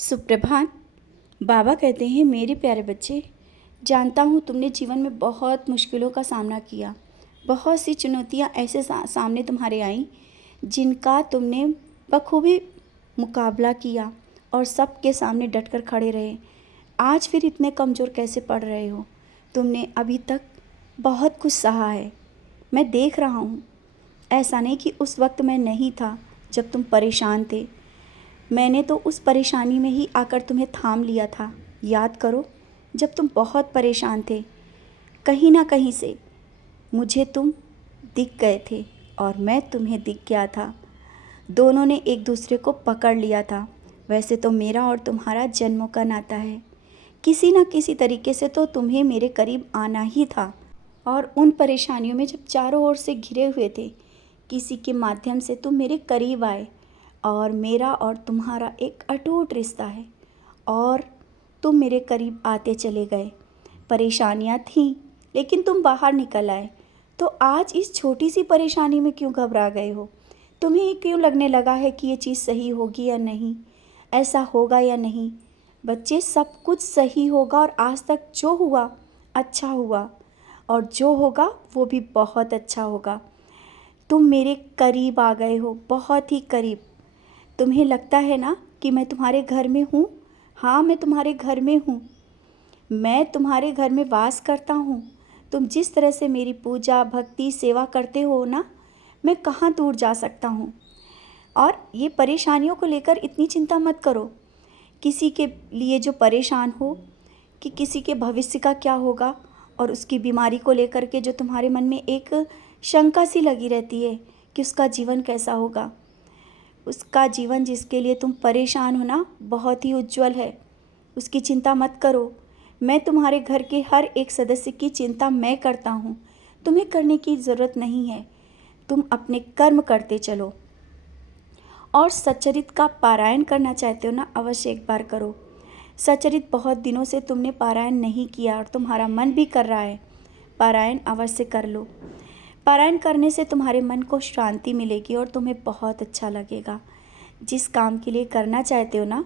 सुप्रभात। बाबा कहते हैं, मेरे प्यारे बच्चे, जानता हूँ तुमने जीवन में बहुत मुश्किलों का सामना किया। बहुत सी चुनौतियाँ ऐसे सामने तुम्हारे आईं जिनका तुमने बखूबी मुकाबला किया और सबके सामने डटकर खड़े रहे। आज फिर इतने कमज़ोर कैसे पड़ रहे हो? तुमने अभी तक बहुत कुछ सहा है, मैं देख रहा हूँ। ऐसा नहीं कि उस वक्त मैं नहीं था जब तुम परेशान थे। मैंने तो उस परेशानी में ही आकर तुम्हें थाम लिया था। याद करो, जब तुम बहुत परेशान थे, कहीं ना कहीं से मुझे तुम दिख गए थे और मैं तुम्हें दिख गया था। दोनों ने एक दूसरे को पकड़ लिया था। वैसे तो मेरा और तुम्हारा जन्मों का नाता है। किसी न किसी तरीके से तो तुम्हें मेरे करीब आना ही था। और उन परेशानियों में जब चारों ओर से घिरे हुए थे, किसी के माध्यम से तुम मेरे करीब आए। और मेरा और तुम्हारा एक अटूट रिश्ता है और तुम मेरे करीब आते चले गए। परेशानियाँ थीं, लेकिन तुम बाहर निकल आए। तो आज इस छोटी सी परेशानी में क्यों घबरा गए हो? तुम्हें क्यों लगने लगा है कि ये चीज़ सही होगी या नहीं, ऐसा होगा या नहीं? बच्चे, सब कुछ सही होगा और आज तक जो हुआ अच्छा हुआ और जो होगा वो भी बहुत अच्छा होगा। तुम मेरे करीब आ गए हो, बहुत ही करीब। तुम्हें लगता है ना कि मैं तुम्हारे घर में हूँ? हाँ, मैं तुम्हारे घर में हूँ। मैं तुम्हारे घर में वास करता हूँ। तुम जिस तरह से मेरी पूजा भक्ति सेवा करते हो ना, मैं कहाँ दूर जा सकता हूँ। और ये परेशानियों को लेकर इतनी चिंता मत करो। किसी के लिए जो परेशान हो कि किसी के भविष्य का क्या होगा, और उसकी बीमारी को लेकर के जो तुम्हारे मन में एक शंका सी लगी रहती है कि उसका जीवन कैसा होगा। उसका जीवन जिसके लिए तुम परेशान हो ना, बहुत ही उज्जवल है। उसकी चिंता मत करो। मैं तुम्हारे घर के हर एक सदस्य की चिंता मैं करता हूँ। तुम्हें करने की ज़रूरत नहीं है। तुम अपने कर्म करते चलो। और सच्चरित का पारायण करना चाहते हो ना, अवश्य एक बार करो। सच्चरित बहुत दिनों से तुमने पारायण नहीं किया और तुम्हारा मन भी कर रहा है। पारायण अवश्य कर लो। पारायण करने से तुम्हारे मन को शांति मिलेगी और तुम्हें बहुत अच्छा लगेगा। जिस काम के लिए करना चाहते हो ना,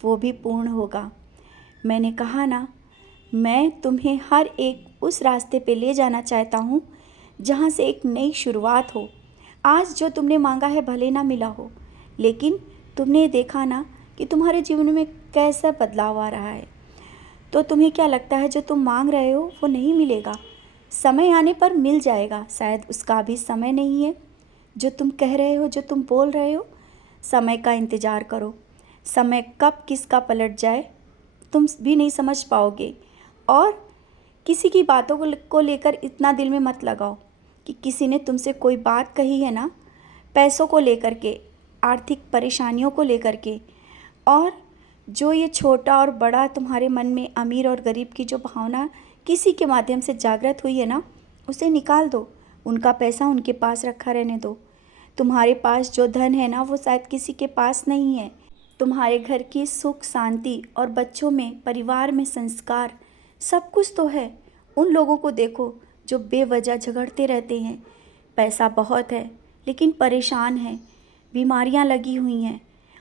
वो भी पूर्ण होगा। मैंने कहा ना, मैं तुम्हें हर एक उस रास्ते पे ले जाना चाहता हूँ जहाँ से एक नई शुरुआत हो। आज जो तुमने मांगा है भले ना मिला हो, लेकिन तुमने देखा ना कि तुम्हारे जीवन में कैसा बदलाव आ रहा है। तो तुम्हें क्या लगता है जो तुम मांग रहे हो वो नहीं मिलेगा? समय आने पर मिल जाएगा। शायद उसका अभी समय नहीं है। जो तुम कह रहे हो, जो तुम बोल रहे हो, समय का इंतज़ार करो। समय कब किसका पलट जाए तुम भी नहीं समझ पाओगे। और किसी की बातों को लेकर इतना दिल में मत लगाओ कि किसी ने तुमसे कोई बात कही है ना, पैसों को लेकर के, आर्थिक परेशानियों को लेकर के, और जो ये छोटा और बड़ा तुम्हारे मन में अमीर और गरीब की जो भावना किसी के माध्यम से जागृत हुई है ना, उसे निकाल दो। उनका पैसा उनके पास रखा रहने दो। तुम्हारे पास जो धन है ना, वो शायद किसी के पास नहीं है। तुम्हारे घर की सुख शांति और बच्चों में, परिवार में संस्कार, सब कुछ तो है। उन लोगों को देखो जो बेवजह झगड़ते रहते हैं। पैसा बहुत है लेकिन परेशान है, बीमारियां लगी हुई हैं,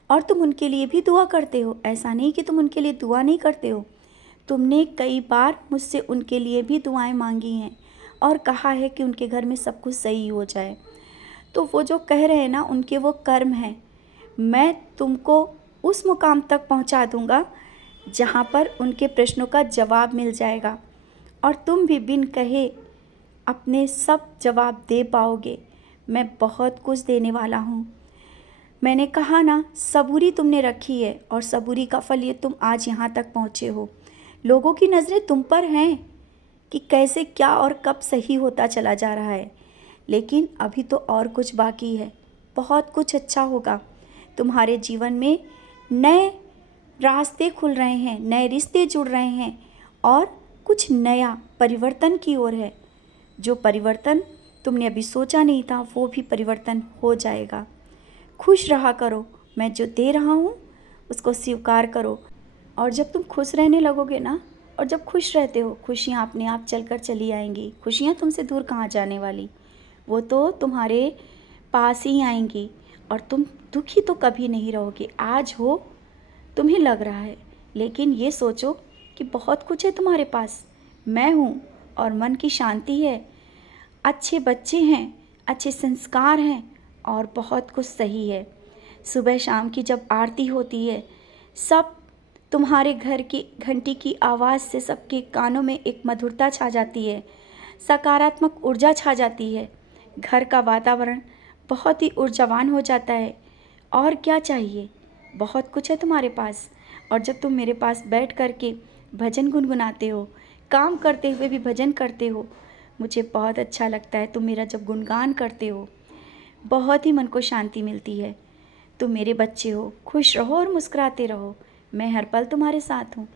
और तुम उनके लिए भी दुआ करते हो। ऐसा नहीं कि तुम उनके लिए दुआ नहीं करते हो। तुमने कई बार मुझसे उनके लिए भी दुआएं मांगी हैं और कहा है कि उनके घर में सब कुछ सही हो जाए। तो वो जो कह रहे हैं ना, उनके वो कर्म हैं। मैं तुमको उस मुकाम तक पहुंचा दूंगा जहां पर उनके प्रश्नों का जवाब मिल जाएगा और तुम भी बिन कहे अपने सब जवाब दे पाओगे। मैं बहुत कुछ देने वाला हूँ। मैंने कहा ना, सबूरी तुमने रखी है और सबूरी का फल ये तुम आज यहाँ तक पहुँचे हो। लोगों की नज़रें तुम पर हैं कि कैसे क्या और कब सही होता चला जा रहा है, लेकिन अभी तो और कुछ बाकी है। बहुत कुछ अच्छा होगा। तुम्हारे जीवन में नए रास्ते खुल रहे हैं, नए रिश्ते जुड़ रहे हैं और कुछ नया परिवर्तन की ओर है। जो परिवर्तन तुमने अभी सोचा नहीं था, वो भी परिवर्तन हो जाएगा। खुश रहा करो। मैं जो दे रहा हूँ उसको स्वीकार करो। और जब तुम खुश रहने लगोगे ना, और जब खुश रहते हो, खुशियाँ अपने आप चलकर चली आएंगी। खुशियाँ तुमसे दूर कहाँ जाने वाली, वो तो तुम्हारे पास ही आएंगी और तुम दुखी तो कभी नहीं रहोगे। आज हो तुम्हें लग रहा है, लेकिन ये सोचो कि बहुत कुछ है तुम्हारे पास। मैं हूँ और मन की शांति है, अच्छे बच्चे हैं, अच्छे संस्कार हैं और बहुत कुछ सही है। सुबह शाम की जब आरती होती है, सब तुम्हारे घर की घंटी की आवाज़ से सबके कानों में एक मधुरता छा जाती है, सकारात्मक ऊर्जा छा जाती है। घर का वातावरण बहुत ही ऊर्जावान हो जाता है। और क्या चाहिए? बहुत कुछ है तुम्हारे पास। और जब तुम मेरे पास बैठ कर के भजन गुनगुनाते हो, काम करते हुए भी भजन करते हो, मुझे बहुत अच्छा लगता है। तुम मेरा जब गुणगान करते हो, बहुत ही मन को शांति मिलती है। तुम मेरे बच्चे हो, खुश रहो और मुस्कुराते रहो। मैं हर पल तुम्हारे साथ हूँ।